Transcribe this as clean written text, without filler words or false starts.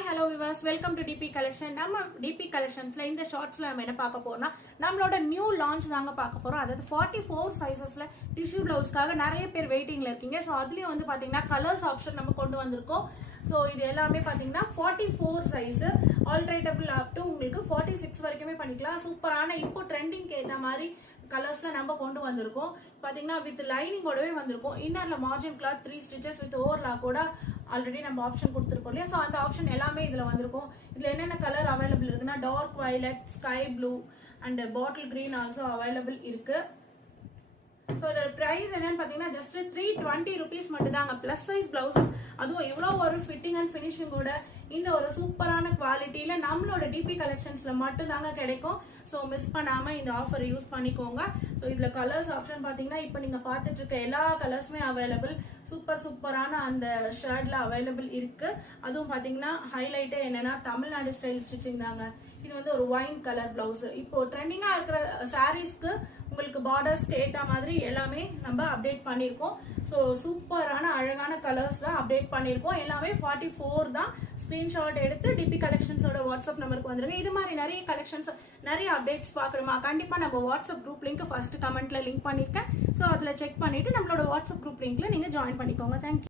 Hi, hello viewers. Welcome to DP Collection. நம்ம DP Collectionsல இந்த ஷார்ட்ஸ்ல நம்ம என்ன பார்க்க போறோம்னா நம்மளோட நியூ லான்ச் தாங்க பார்க்க போறோம். அதாவது 44 சைஸஸ்ல டிஷ்யூ பிளவுஸ்க்காக நிறைய பேர் வெயிட்டிங்ல இருக்கீங்க. ஸோ அதுலயும் வந்து பாத்தீங்கன்னா கலர்ஸ் ஆப்ஷன் நம்ம கொண்டு வந்திருக்கோம். ஸோ இது எல்லாமே பாத்தீங்கன்னா 44 சைஸ் ஆல்டரேட்டபிள் அப் டு உங்களுக்கு 46 வரைக்குமே பண்ணிக்கலாம். சூப்பரான இப்போ ட்ரெண்டிங்க்கு ஏற்ற மாதிரி கலர்ஸ்ல நம்ம கொண்டு வந்திருக்கோம். பாத்தீங்கன்னா வித் லைனிங்கோடவே வந்திருக்கும். இன்னர்ல margin cloth 3 stitches with overlock கூட ஆல்ரெடி நம்ம ஆப்ஷன் கொடுத்துருக்கோம் இல்லையா. ஸோ அந்த ஆப்ஷன் எல்லாமே இதுல வந்திருக்கும். இதுல என்னென்ன கலர் அவைலபிள் இருக்குன்னா dark violet, sky blue and bottle green also available இருக்கு. ஸோ இதோட பிரைஸ் என்னன்னு பாத்தீங்கன்னா ஜஸ்ட் 320 rupees மட்டும் தாங்க. பிளஸ் சைஸ் பிளவுசஸ், அதுவும் இவ்வளவு ஒரு ஃபிட்டிங் அண்ட் பினிஷிங்கோட இந்த ஒரு சூப்பரான குவாலிட்டியில நம்மளோட டிபி கலெக்ஷன்ஸ்ல மட்டும் தாங்க கிடைக்கும். ஸோ மிஸ் பண்ணாம இந்த ஆஃபர் யூஸ் பண்ணிக்கோங்க. ஸோ இதுல கலர்ஸ் ஆப்ஷன் பாத்தீங்கன்னா இப்போ நீங்க பாத்துட்டு இருக்க எல்லா கலர்ஸுமே அவைலபிள். சூப்பரான அந்த ஷர்ட்ல அவைலபிள் இருக்கு. அதுவும் பாத்தீங்கன்னா ஹைலைட்டே என்னன்னா தமிழ்நாடு ஸ்டைல் ஸ்டிச்சிங் தாங்க. இது வந்து ஒரு ஒயின் கலர் பிளவுஸ். இப்போ ட்ரெண்டிங்கா இருக்கிற சாரீஸ்க்கு உங்களுக்கு பார்டர்ஸ்க்கு ஏற்ற மாதிரி எல்லாமே நம்ம அப்டேட் பண்ணிருக்கோம். ஸோ சூப்பரான அழகான கலர்ஸ் தான் அப்டேட் பண்ணிருக்கோம். எல்லாமே 44 தான். ஸ்கிரீன்ஷாட் எடுத்து டிபி கலெக்ஷன்ஸோட வாட்ஸ்அப் நம்பருக்கு வந்துருங்க. இது மாதிரி நிறைய கலெக்ஷன்ஸ், நிறைய அப்டேட்ஸ் பாக்குறோமா, கண்டிப்பா நம்ம வாட்ஸ்அப் குரூப் லிங்க் ஃபர்ஸ்ட் கமெண்ட்ல லிங்க் பண்ணிருக்கேன். ஸோ அதுல செக் பண்ணிட்டு நம்மளோட வாட்ஸ்அப் குரூப் லிங்க்ல நீங்க ஜாயின் பண்ணிக்கோங்க. தேங்க்யூ.